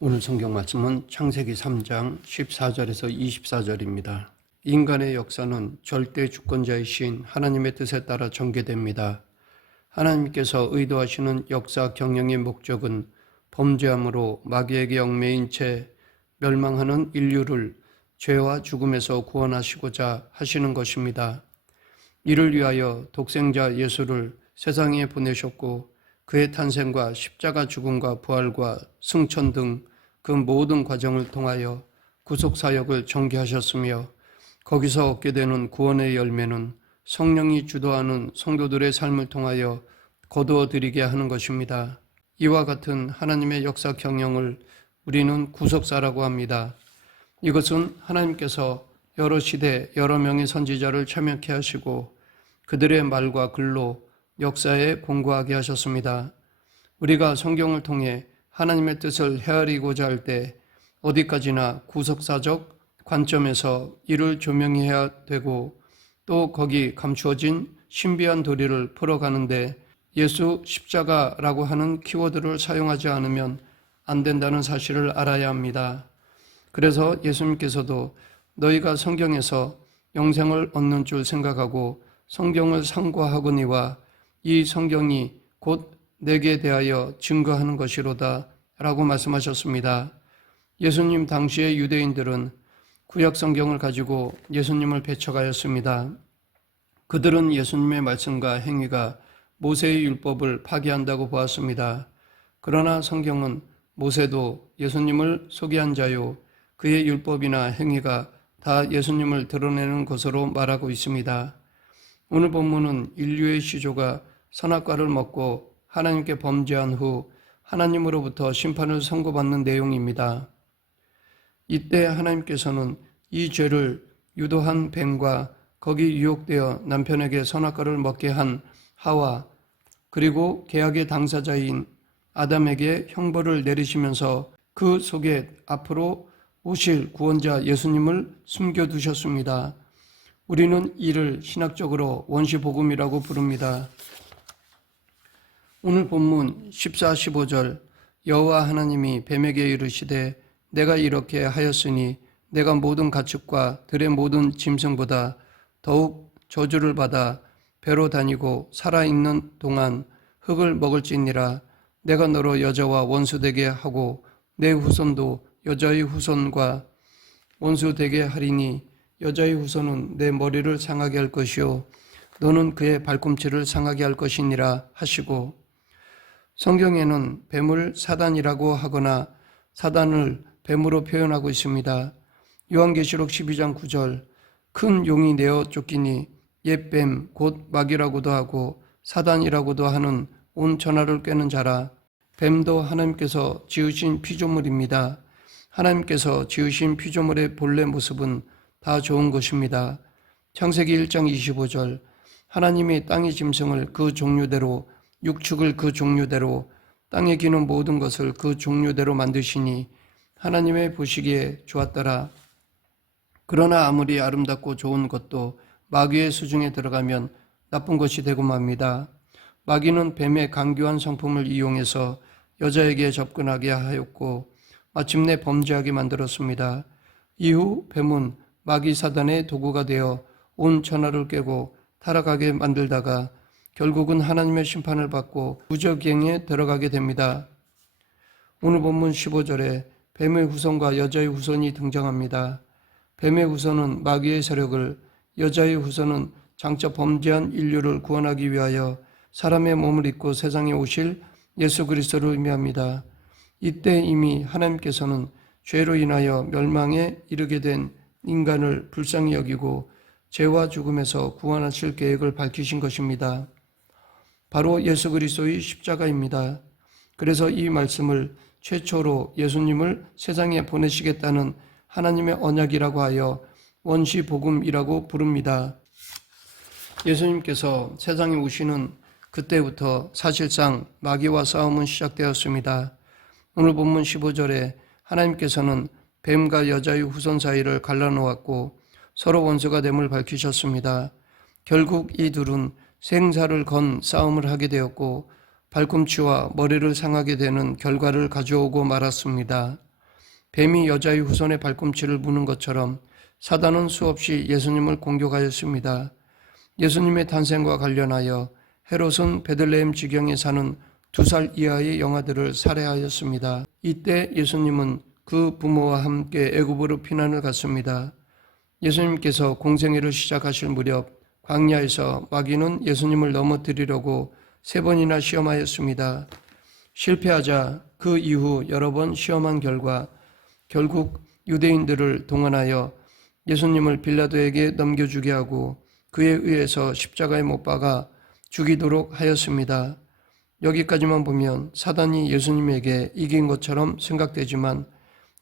오늘 성경 말씀은 창세기 3장 14절에서 24절입니다. 인간의 역사는 절대 주권자이신 하나님의 뜻에 따라 전개됩니다. 하나님께서 의도하시는 역사 경영의 목적은 범죄함으로 마귀에게 얽매인 채 멸망하는 인류를 죄와 죽음에서 구원하시고자 하시는 것입니다. 이를 위하여 독생자 예수를 세상에 보내셨고 그의 탄생과 십자가 죽음과 부활과 승천 등 그 모든 과정을 통하여 구속사역을 전개하셨으며 거기서 얻게 되는 구원의 열매는 성령이 주도하는 성도들의 삶을 통하여 거두어들이게 하는 것입니다. 이와 같은 하나님의 역사 경영을 우리는 구속사라고 합니다. 이것은 하나님께서 여러 시대 여러 명의 선지자를 참여케 하시고 그들의 말과 글로 역사에 공고하게 하셨습니다. 우리가 성경을 통해 하나님의 뜻을 헤아리고자 할 때 어디까지나 구속사적 관점에서 이를 조명해야 되고 또 거기 감추어진 신비한 도리를 풀어가는데 예수 십자가라고 하는 키워드를 사용하지 않으면 안 된다는 사실을 알아야 합니다. 그래서 예수님께서도 너희가 성경에서 영생을 얻는 줄 생각하고 성경을 상고하거니와 이 성경이 곧 내게 대하여 증거하는 것이로다 라고 말씀하셨습니다. 예수님 당시의 유대인들은 구약 성경을 가지고 예수님을 배척하였습니다. 그들은 예수님의 말씀과 행위가 모세의 율법을 파기한다고 보았습니다. 그러나 성경은 모세도 예수님을 소개한 자요 그의 율법이나 행위가 다 예수님을 드러내는 것으로 말하고 있습니다. 오늘 본문은 인류의 시조가 선악과를 먹고 하나님께 범죄한 후 하나님으로부터 심판을 선고받는 내용입니다. 이때 하나님께서는 이 죄를 유도한 뱀과 거기 유혹되어 남편에게 선악과를 먹게 한 하와 그리고 계약의 당사자인 아담에게 형벌을 내리시면서 그 속에 앞으로 오실 구원자 예수님을 숨겨두셨습니다. 우리는 이를 신학적으로 원시복음이라고 부릅니다. 오늘 본문 14, 15절 여호와 하나님이 뱀에게 이르시되 내가 이렇게 하였으니 내가 모든 가축과 들의 모든 짐승보다 더욱 저주를 받아 배로 다니고 살아있는 동안 흙을 먹을지니라. 내가 너로 여자와 원수되게 하고 내 후손도 여자의 후손과 원수되게 하리니 여자의 후손은 내 머리를 상하게 할 것이요 너는 그의 발꿈치를 상하게 할 것이니라 하시고, 성경에는 뱀을 사단이라고 하거나 사단을 뱀으로 표현하고 있습니다. 요한계시록 12장 9절 큰 용이 내어 쫓기니 옛 뱀 곧 마귀라고도 하고 사단이라고도 하는 온 천하를 꿰는 자라. 뱀도 하나님께서 지으신 피조물입니다. 하나님께서 지으신 피조물의 본래 모습은 다 좋은 것입니다. 창세기 1장 25절 하나님이 땅의 짐승을 그 종류대로 육축을 그 종류대로 땅에 기는 모든 것을 그 종류대로 만드시니 하나님의 보시기에 좋았더라. 그러나 아무리 아름답고 좋은 것도 마귀의 수중에 들어가면 나쁜 것이 되고 맙니다. 마귀는 뱀의 강교한 성품을 이용해서 여자에게 접근하게 하였고 마침내 범죄하게 만들었습니다. 이후 뱀은 마귀 사단의 도구가 되어 온 천하를 깨고 타락하게 만들다가 결국은 하나님의 심판을 받고 무저갱에 들어가게 됩니다. 오늘 본문 15절에 뱀의 후손과 여자의 후손이 등장합니다. 뱀의 후손은 마귀의 세력을, 여자의 후손은 장차 범죄한 인류를 구원하기 위하여 사람의 몸을 입고 세상에 오실 예수 그리스도를 의미합니다. 이때 이미 하나님께서는 죄로 인하여 멸망에 이르게 된 인간을 불쌍히 여기고 죄와 죽음에서 구원하실 계획을 밝히신 것입니다. 바로 예수 그리스도의 십자가입니다. 그래서 이 말씀을 최초로 예수님을 세상에 보내시겠다는 하나님의 언약이라고 하여 원시복음이라고 부릅니다. 예수님께서 세상에 오시는 그때부터 사실상 마귀와 싸움은 시작되었습니다. 오늘 본문 15절에 하나님께서는 뱀과 여자의 후손 사이를 갈라놓았고 서로 원수가 됨을 밝히셨습니다. 결국 이 둘은 생사를 건 싸움을 하게 되었고 발꿈치와 머리를 상하게 되는 결과를 가져오고 말았습니다. 뱀이 여자의 후손의 발꿈치를 무는 것처럼 사단은 수없이 예수님을 공격하였습니다. 예수님의 탄생과 관련하여 헤롯은 베들레헴 지경에 사는 2살 이하의 영아들을 살해하였습니다. 이때 예수님은 그 부모와 함께 애굽으로 피난을 갔습니다. 예수님께서 공생애를 시작하실 무렵 광야에서 마귀는 예수님을 넘어뜨리려고 3번이나 시험하였습니다. 실패하자 그 이후 여러 번 시험한 결과 결국 유대인들을 동원하여 예수님을 빌라도에게 넘겨주게 하고 그에 의해서 십자가에 못 박아 죽이도록 하였습니다. 여기까지만 보면 사단이 예수님에게 이긴 것처럼 생각되지만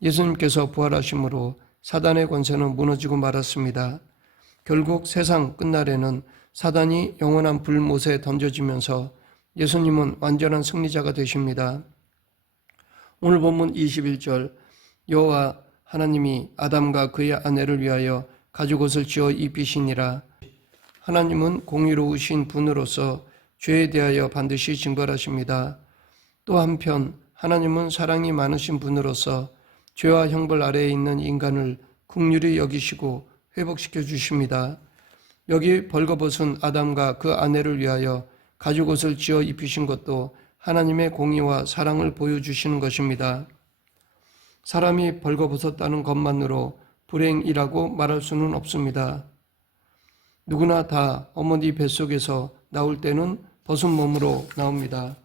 예수님께서 부활하심으로 사단의 권세는 무너지고 말았습니다. 결국 세상 끝날에는 사단이 영원한 불못에 던져지면서 예수님은 완전한 승리자가 되십니다. 오늘 본문 21절 여호와 하나님이 아담과 그의 아내를 위하여 가죽옷을 지어 입히시니라. 하나님은 공의로우신 분으로서 죄에 대하여 반드시 징벌하십니다. 또 한편 하나님은 사랑이 많으신 분으로서 죄와 형벌 아래에 있는 인간을 긍휼히 여기시고 회복시켜 주십니다. 여기 벌거벗은 아담과 그 아내를 위하여 가죽옷을 지어 입히신 것도 하나님의 공의와 사랑을 보여주시는 것입니다. 사람이 벌거벗었다는 것만으로 불행이라고 말할 수는 없습니다. 누구나 다 어머니 뱃속에서 나올 때는 벗은 몸으로 나옵니다.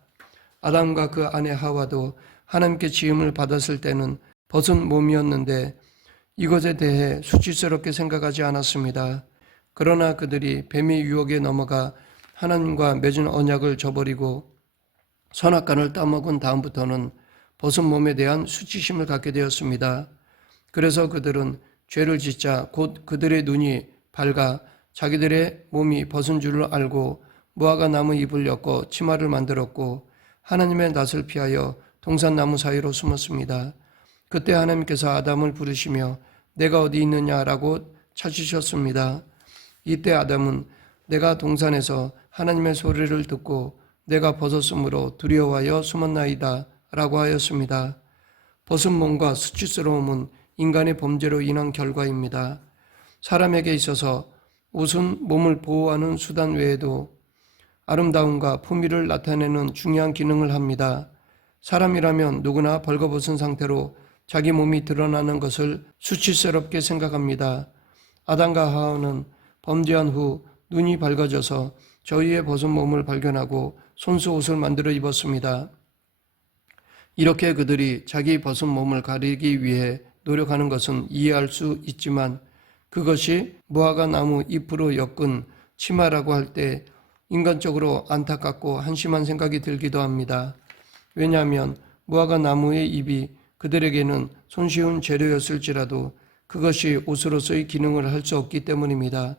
아담과 그 아내 하와도 하나님께 지음을 받았을 때는 벗은 몸이었는데 이것에 대해 수치스럽게 생각하지 않았습니다. 그러나 그들이 뱀의 유혹에 넘어가 하나님과 맺은 언약을 저버리고 선악과를 따먹은 다음부터는 벗은 몸에 대한 수치심을 갖게 되었습니다. 그래서 그들은 죄를 짓자 곧 그들의 눈이 밝아 자기들의 몸이 벗은 줄을 알고 무화과 나무 잎을 엮어 치마를 만들었고 하나님의 낯을 피하여 동산나무 사이로 숨었습니다. 그때 하나님께서 아담을 부르시며 내가 어디 있느냐라고 찾으셨습니다. 이때 아담은 내가 동산에서 하나님의 소리를 듣고 내가 벗었으므로 두려워하여 숨었나이다 라고 하였습니다. 벗은 몸과 수치스러움은 인간의 범죄로 인한 결과입니다. 사람에게 있어서 옷은 몸을 보호하는 수단 외에도 아름다움과 품위를 나타내는 중요한 기능을 합니다. 사람이라면 누구나 벌거벗은 상태로 자기 몸이 드러나는 것을 수치스럽게 생각합니다. 아담과 하와는 범죄한 후 눈이 밝아져서 저희의 벗은 몸을 발견하고 손수 옷을 만들어 입었습니다. 이렇게 그들이 자기 벗은 몸을 가리기 위해 노력하는 것은 이해할 수 있지만 그것이 무화과 나무 잎으로 엮은 치마라고 할 때 인간적으로 안타깝고 한심한 생각이 들기도 합니다. 왜냐하면 무화과 나무의 잎이 그들에게는 손쉬운 재료였을지라도 그것이 옷으로서의 기능을 할 수 없기 때문입니다.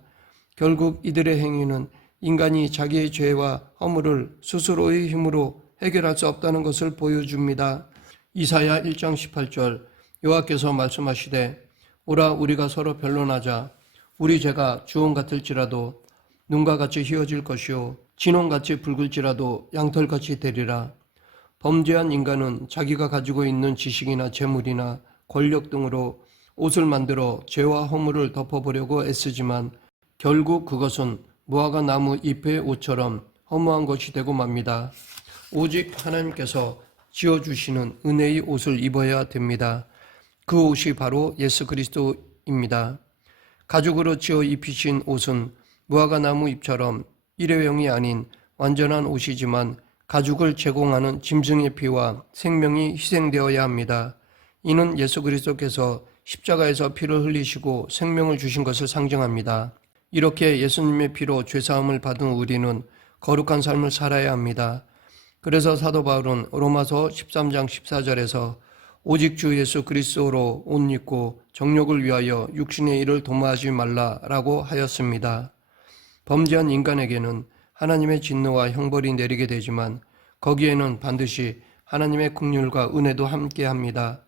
결국 이들의 행위는 인간이 자기의 죄와 허물을 스스로의 힘으로 해결할 수 없다는 것을 보여줍니다. 이사야 1장 18절 여호와께서 말씀하시되 오라 우리가 서로 변론하자. 우리 죄가 주홍 같을지라도 눈과 같이 희어질 것이요 진홍같이 붉을지라도 양털같이 되리라. 범죄한 인간은 자기가 가지고 있는 지식이나 재물이나 권력 등으로 옷을 만들어 죄와 허물을 덮어보려고 애쓰지만 결국 그것은 무화과 나무 잎의 옷처럼 허무한 것이 되고 맙니다. 오직 하나님께서 지어주시는 은혜의 옷을 입어야 됩니다. 그 옷이 바로 예수 그리스도입니다. 가죽으로 지어 입히신 옷은 무화과 나무 잎처럼 일회용이 아닌 완전한 옷이지만 가죽을 제공하는 짐승의 피와 생명이 희생되어야 합니다. 이는 예수 그리스도께서 십자가에서 피를 흘리시고 생명을 주신 것을 상징합니다. 이렇게 예수님의 피로 죄사함을 받은 우리는 거룩한 삶을 살아야 합니다. 그래서 사도 바울은 로마서 13장 14절에서 오직 주 예수 그리스도로 옷 입고 정욕을 위하여 육신의 일을 도모하지 말라라고 하였습니다. 범죄한 인간에게는 하나님의 진노와 형벌이 내리게 되지만 거기에는 반드시 하나님의 긍휼과 은혜도 함께합니다.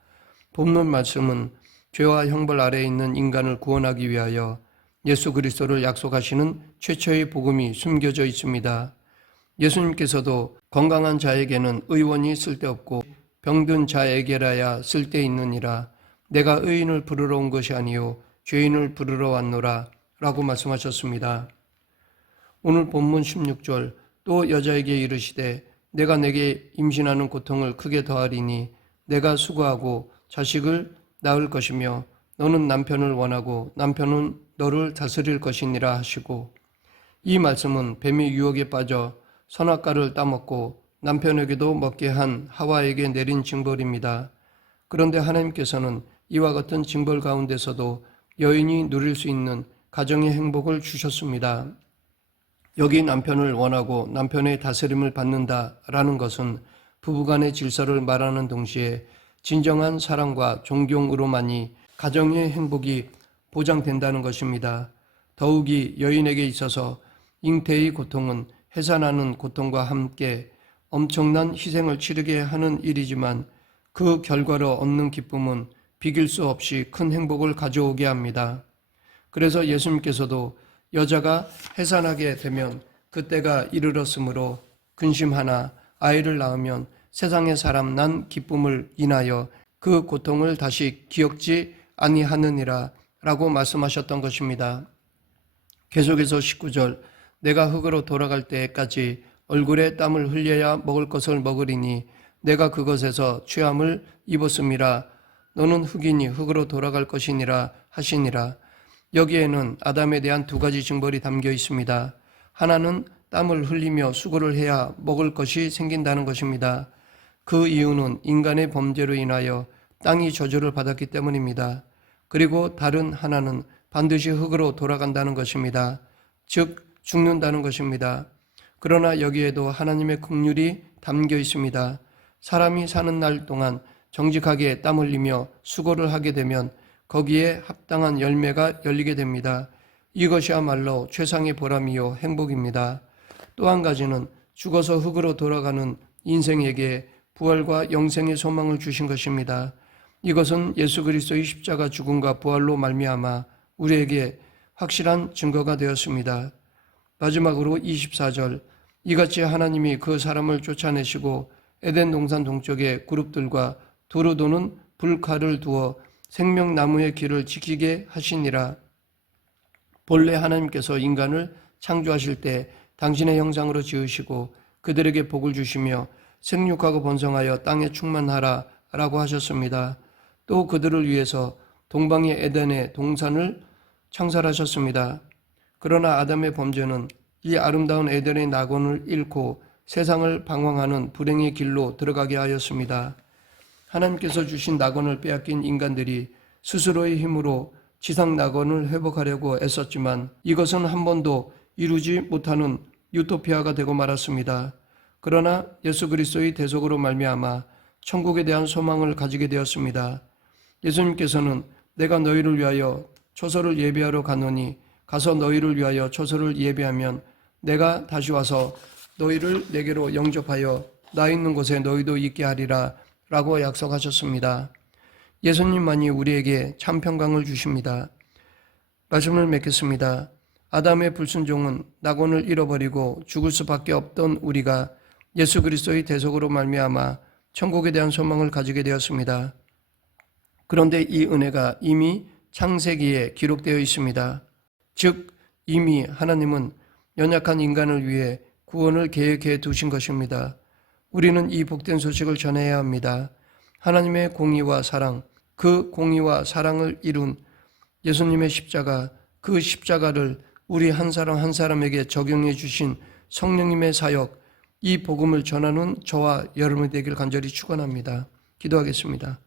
본문 말씀은 죄와 형벌 아래에 있는 인간을 구원하기 위하여 예수 그리스도를 약속하시는 최초의 복음이 숨겨져 있습니다. 예수님께서도 건강한 자에게는 의원이 쓸데없고 병든 자에게라야 쓸데있느니라 내가 의인을 부르러 온 것이 아니요 죄인을 부르러 왔노라 라고 말씀하셨습니다. 오늘 본문 16절 또 여자에게 이르시되 내가 내게 임신하는 고통을 크게 더하리니 내가 수고하고 자식을 낳을 것이며 너는 남편을 원하고 남편은 너를 다스릴 것이니라 하시고, 이 말씀은 뱀이 유혹에 빠져 선악과를 따먹고 남편에게도 먹게 한 하와에게 내린 징벌입니다. 그런데 하나님께서는 이와 같은 징벌 가운데서도 여인이 누릴 수 있는 가정의 행복을 주셨습니다. 여기 남편을 원하고 남편의 다스림을 받는다라는 것은 부부간의 질서를 말하는 동시에 진정한 사랑과 존경으로만이 가정의 행복이 보장된다는 것입니다. 더욱이 여인에게 있어서 잉태의 고통은 해산하는 고통과 함께 엄청난 희생을 치르게 하는 일이지만 그 결과로 얻는 기쁨은 비길 수 없이 큰 행복을 가져오게 합니다. 그래서 예수님께서도 여자가 해산하게 되면 그때가 이르렀으므로 근심하나 아이를 낳으면 세상의 사람 난 기쁨을 인하여 그 고통을 다시 기억지 아니하느니라 라고 말씀하셨던 것입니다. 계속해서 19절 내가 흙으로 돌아갈 때까지 얼굴에 땀을 흘려야 먹을 것을 먹으리니 내가 그것에서 취함을 입었음이라. 너는 흙이니 흙으로 돌아갈 것이니라 하시니라. 여기에는 아담에 대한 두 가지 징벌이 담겨 있습니다. 하나는 땀을 흘리며 수고를 해야 먹을 것이 생긴다는 것입니다. 그 이유는 인간의 범죄로 인하여 땅이 저주를 받았기 때문입니다. 그리고 다른 하나는 반드시 흙으로 돌아간다는 것입니다. 즉 죽는다는 것입니다. 그러나 여기에도 하나님의 긍휼이 담겨 있습니다. 사람이 사는 날 동안 정직하게 땀 흘리며 수고를 하게 되면 거기에 합당한 열매가 열리게 됩니다. 이것이야말로 최상의 보람이요 행복입니다. 또 한 가지는 죽어서 흙으로 돌아가는 인생에게 부활과 영생의 소망을 주신 것입니다. 이것은 예수 그리스도의 십자가 죽음과 부활로 말미암아 우리에게 확실한 증거가 되었습니다. 마지막으로 24절 이같이 하나님이 그 사람을 쫓아내시고 에덴 동산 동쪽에 그룹들과 두루 도는 불칼을 두어 생명나무의 길을 지키게 하시니라. 본래 하나님께서 인간을 창조하실 때 당신의 형상으로 지으시고 그들에게 복을 주시며 생육하고 번성하여 땅에 충만하라 라고 하셨습니다. 또 그들을 위해서 동방의 에덴의 동산을 창설하셨습니다. 그러나 아담의 범죄는 이 아름다운 에덴의 낙원을 잃고 세상을 방황하는 불행의 길로 들어가게 하였습니다. 하나님께서 주신 낙원을 빼앗긴 인간들이 스스로의 힘으로 지상 낙원을 회복하려고 애썼지만 이것은 한 번도 이루지 못하는 유토피아가 되고 말았습니다. 그러나 예수 그리스도의 대속으로 말미암아 천국에 대한 소망을 가지게 되었습니다. 예수님께서는 내가 너희를 위하여 초소를 예비하러 가노니 가서 너희를 위하여 초소를 예비하면 내가 다시 와서 너희를 내게로 영접하여 나 있는 곳에 너희도 있게 하리라 라고 약속하셨습니다. 예수님만이 우리에게 참 평강을 주십니다. 말씀을 맺겠습니다. 아담의 불순종은 낙원을 잃어버리고 죽을 수밖에 없던 우리가 예수 그리스도의 대속으로 말미암아 천국에 대한 소망을 가지게 되었습니다. 그런데 이 은혜가 이미 창세기에 기록되어 있습니다. 즉 이미 하나님은 연약한 인간을 위해 구원을 계획해 두신 것입니다. 우리는 이 복된 소식을 전해야 합니다. 하나님의 공의와 사랑, 그 공의와 사랑을 이룬 예수님의 십자가, 그 십자가를 우리 한 사람 한 사람에게 적용해 주신 성령님의 사역, 이 복음을 전하는 저와 여러분이 되길 간절히 축원합니다. 기도하겠습니다.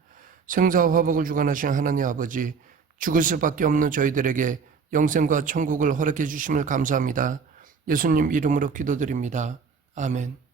생사와 화복을 주관하신 하나님 아버지, 죽을 수밖에 없는 저희들에게 영생과 천국을 허락해 주심을 감사합니다. 예수님 이름으로 기도드립니다. 아멘.